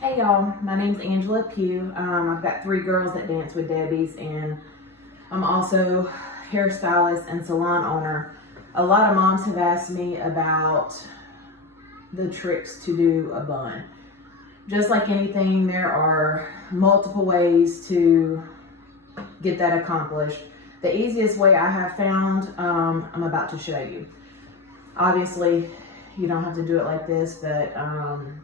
Hey y'all, my name's Angela Pugh. I've got 3 girls that dance with Debbie's, and I'm also hairstylist and salon owner. A lot of moms have asked me about the tricks to do a bun. Just like anything, there are multiple ways to get that accomplished. The easiest way I have found, I'm about to show you. Obviously, you don't have to do it like this, but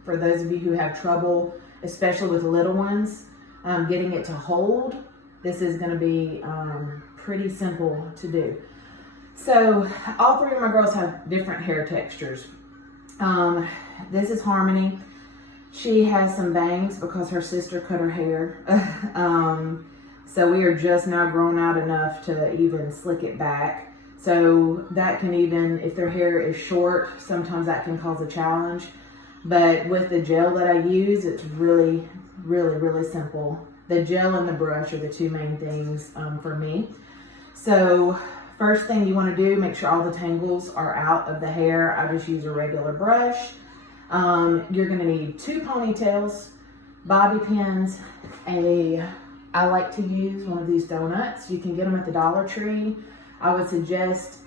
for those of you who have trouble, especially with little ones, getting it to hold, this is going to be pretty simple to do. So all 3 of my girls have different hair textures. This is Harmony. She has some bangs because her sister cut her hair. So we are just now grown out enough to even slick it back. So that can even, if their hair is short, sometimes that can cause a challenge. But with the gel that I use, it's really, really simple. The gel and the brush are the 2 main things for me. So first thing you want to do, make sure all the tangles are out of the hair. I just use a regular brush. You're going to need 2 ponytails, bobby pins, I like to use one of these donuts. You can get them at the Dollar Tree. I would suggest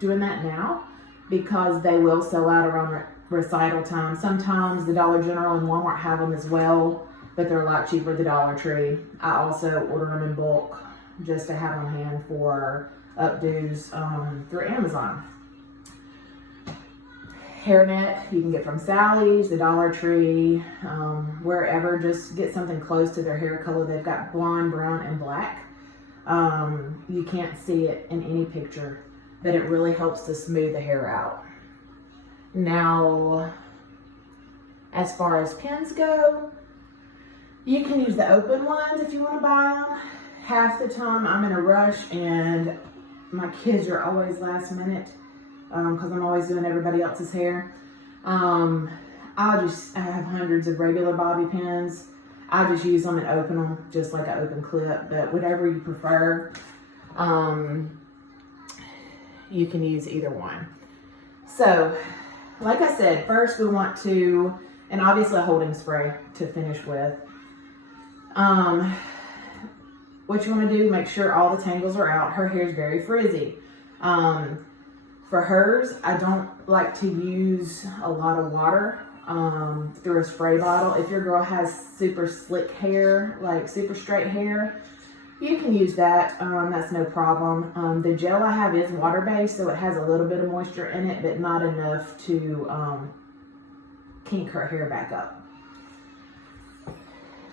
doing that now because they will sell out around recital time. Sometimes the Dollar General and Walmart have them as well, but they're a lot cheaper at the Dollar Tree. I also order them in bulk just to have on hand for updos through Amazon. Hairnet you can get from Sally's, the Dollar Tree, wherever. Just get something close to their hair color. They've got blonde, brown, and black. You can't see it in any picture, but it really helps to smooth the hair out. Now, as far as pins go, you can use the open ones if you want to buy them. Half the time I'm in a rush and my kids are always last minute because I'm always doing everybody else's hair. I have hundreds of regular bobby pins. I just use them and open them just like an open clip, but whatever you prefer, you can use either one. So, like I said, first we want to, and obviously a holding spray to finish with. What you want to do, make sure all the tangles are out. Her hair is very frizzy. For hers, I don't like to use a lot of water through a spray bottle. If your girl has super slick hair, like super straight hair, you can use that. That's no problem. The gel I have is water-based, so it has a little bit of moisture in it, but not enough to kink her hair back up.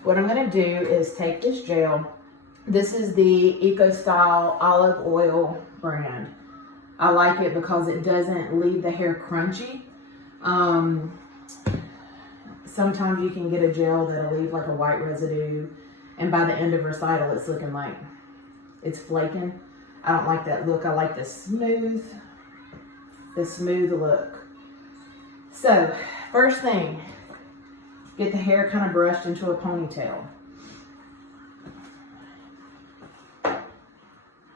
What I'm going to do is take this gel. This is the Eco Style Olive Oil brand. I like it because it doesn't leave the hair crunchy. Sometimes you can get a gel that'll leave like a white residue, and by the end of recital it's looking like it's flaking. I don't like that look. I like the smooth look. So first thing, get the hair kind of brushed into a ponytail.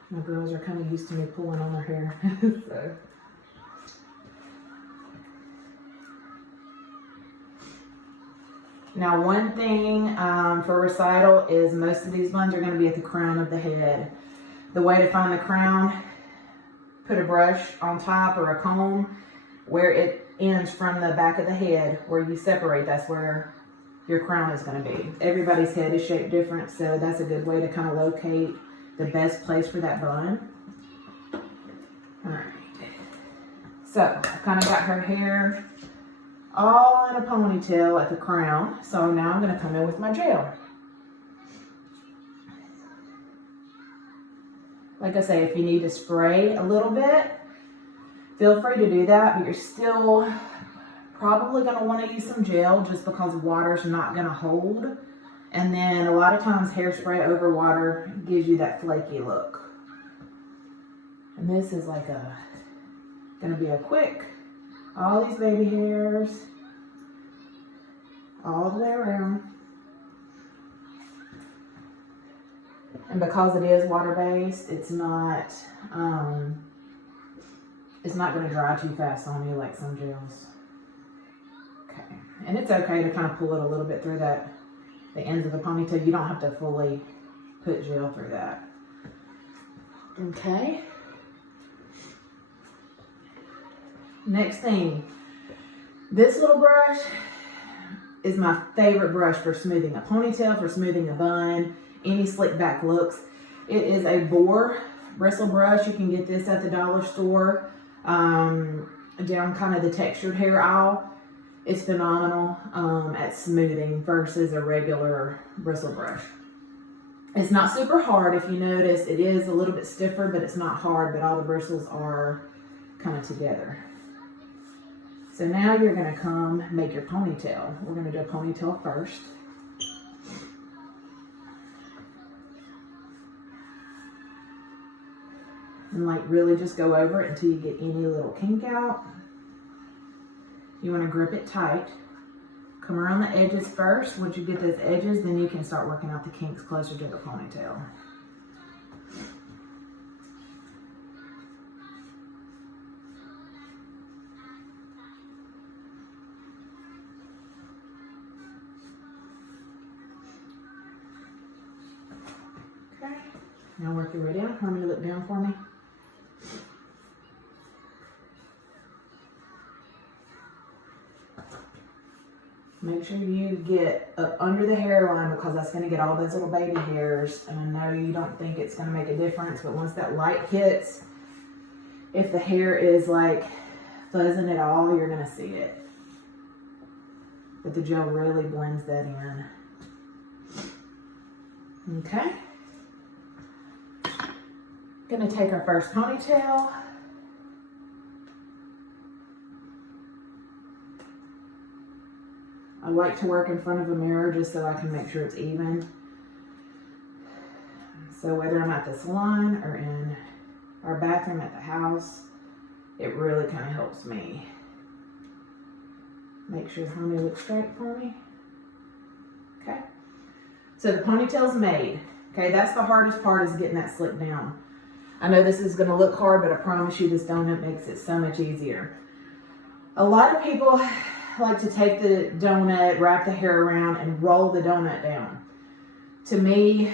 My girls are kind of used to me pulling on their hair. So. Now, one thing for recital is most of these buns are going to be at the crown of the head. The way to find the crown, put a brush on top or a comb where it ends from the back of the head, where you separate, that's where your crown is going to be. Everybody's head is shaped different, so that's a good way to kind of locate the best place for that bun. All right. So I've kind of got her hair all in a ponytail at the crown. So now I'm going to come in with my gel. Like I say, if you need to spray a little bit, feel free to do that, but you're still probably going to want to use some gel just because water's not going to hold. And then a lot of times hairspray over water gives you that flaky look. And this is like gonna be a quick, all these baby hairs, all the way around. And because it is water-based, it's not gonna dry too fast on you like some gels. Okay, And it's okay to kind of pull it a little bit through the ends of the ponytail. You don't have to fully put gel through that. Okay. Next thing, this little brush is my favorite brush for smoothing a ponytail, for smoothing a bun, any slick back looks. It is a boar bristle brush. You can get this at the dollar store, down kind of the textured hair aisle. It's phenomenal at smoothing versus a regular bristle brush. It's not super hard. If you notice, it is a little bit stiffer, but it's not hard, but all the bristles are kind of together. So now you're gonna come make your ponytail. We're gonna do a ponytail first. And like really just go over it until you get any little kink out. You want to grip it tight. Come around the edges first. Once you get those edges, then you can start working out the kinks closer to the ponytail. Okay. Now work your way down. Harmony, look down for me. Make sure you get up under the hairline because that's going to get all those little baby hairs. And I know you don't think it's going to make a difference, but once that light hits, if the hair is like fuzzing at all, you're going to see it. But the gel really blends that in. Okay. Going to take our first ponytail. I like to work in front of a mirror just so I can make sure it's even. So whether I'm at the salon or in our bathroom at the house, it really kind of helps me. Make sure the harmony looks straight for me. Okay. So the ponytail's made. Okay, that's the hardest part, is getting that slick down. I know this is going to look hard, but I promise you this donut makes it so much easier. A lot of people like to take the donut, wrap the hair around, and roll the donut down. To me,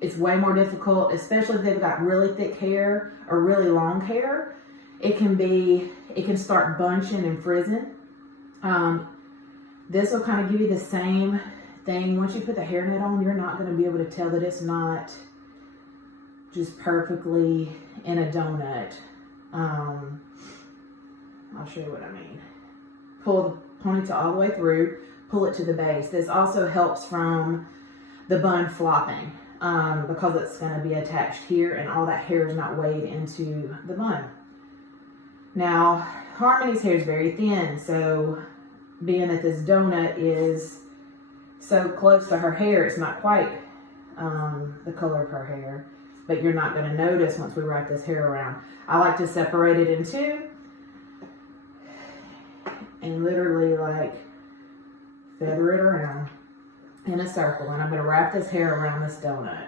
it's way more difficult, especially if they've got really thick hair or really long hair. It can start bunching and frizzing. This will kind of give you the same thing. Once you put the hairnet on, you're not going to be able to tell that it's not just perfectly in a donut. I'll show you what I mean. Pull the ponytail all the way through, pull it to the base. This also helps from the bun flopping because it's going to be attached here and all that hair is not weighed into the bun. Now, Harmony's hair is very thin, so being that this donut is so close to her hair, it's not quite the color of her hair, but you're not going to notice once we wrap this hair around. I like to separate it in two and literally like feather it around in a circle. And I'm going to wrap this hair around this donut.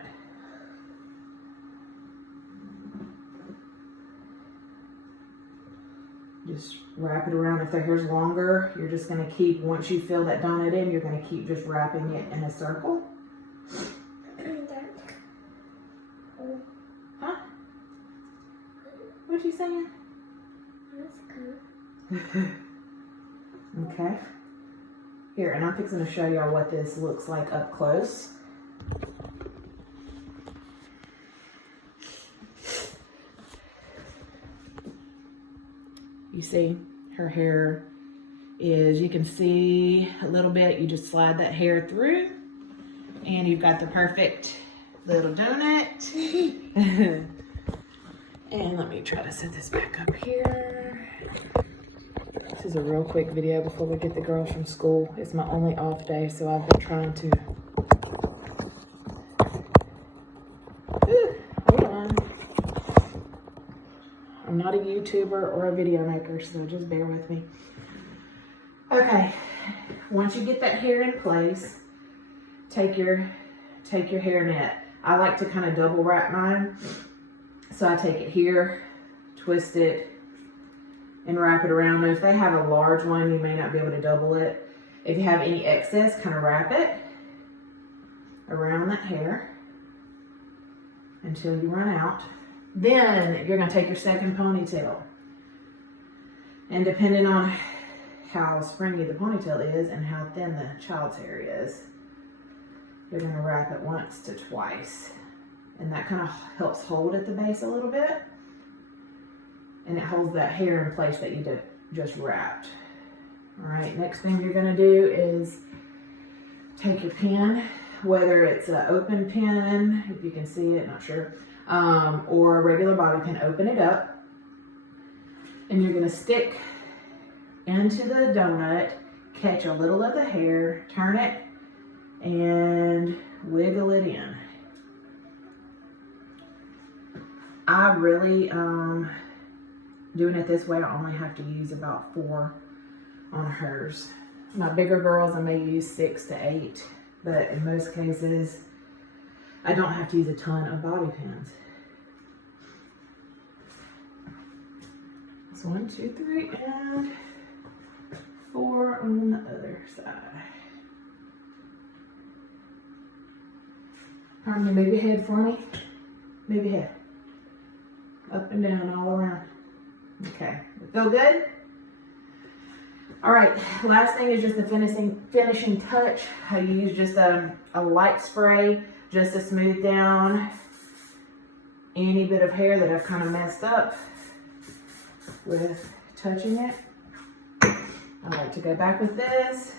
Just wrap it around. If the hair's longer, you're just going to keep, once you fill that donut in, you're going to keep just wrapping it in a circle. Huh? What you saying? Okay. Here, and I'm fixing to show y'all what this looks like up close. You see, her hair is, you can see a little bit, you just slide that hair through, and you've got the perfect little donut. And let me try to set this back up here. This is a real quick video before we get the girls from school. It's my only off day, so I've been trying to... Hold on. I'm not a YouTuber or a video maker, so just bear with me. Okay, once you get that hair in place, take your hair net. I like to kind of double wrap mine. So I take it here, twist it, and wrap it around. Now, if they have a large one, you may not be able to double it. If you have any excess, kind of wrap it around that hair until you run out. Then you're gonna take your second ponytail. And depending on how springy the ponytail is and how thin the child's hair is, you're gonna wrap it once to twice. And that kind of helps hold at the base a little bit. And it holds that hair in place that you just wrapped. All right, next thing you're gonna do is take your pin, whether it's an open pin, if you can see it, not sure, or a regular bobby pin, open it up. And you're gonna stick into the donut, catch a little of the hair, turn it, and wiggle it in. I really, doing it this way, I only have to use about 4 on hers. My bigger girls, I may use 6 to 8, but in most cases, I don't have to use a ton of bobby pins. So 1, 2, 3, and 4 on the other side. Harmony, move your head for me. Move your head. Up and down, all around. Okay, feel good? All right, last thing is just the finishing touch. I use just a light spray just to smooth down any bit of hair that I've kind of messed up with touching it. I like to go back with this.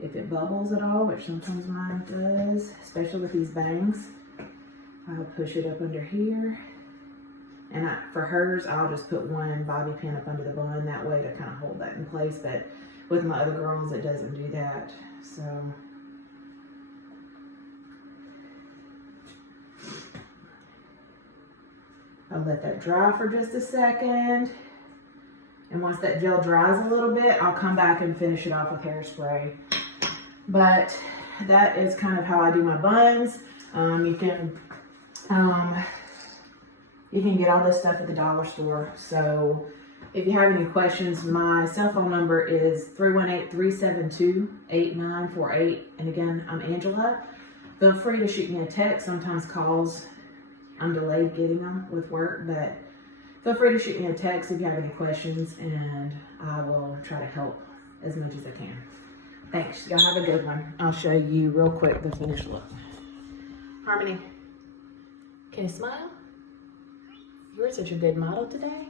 If it bubbles at all, which sometimes mine does, especially with these bangs, I'll push it up under here. And for hers, I'll just put 1 bobby pin up under the bun, that way to kind of hold that in place. But with my other girls, it doesn't do that. So I'll let that dry for just a second. And once that gel dries a little bit, I'll come back and finish it off with hairspray. But that is kind of how I do my buns. You can get all this stuff at the dollar store. So if you have any questions, my cell phone number is 318-372-8948. And again, I'm Angela. Feel free to shoot me a text. Sometimes calls, I'm delayed getting them with work, but feel free to shoot me a text if you have any questions, and I will try to help as much as I can. Thanks. Y'all have a good one. I'll show you real quick the finished look. Harmony, can you smile? You were such a good model today.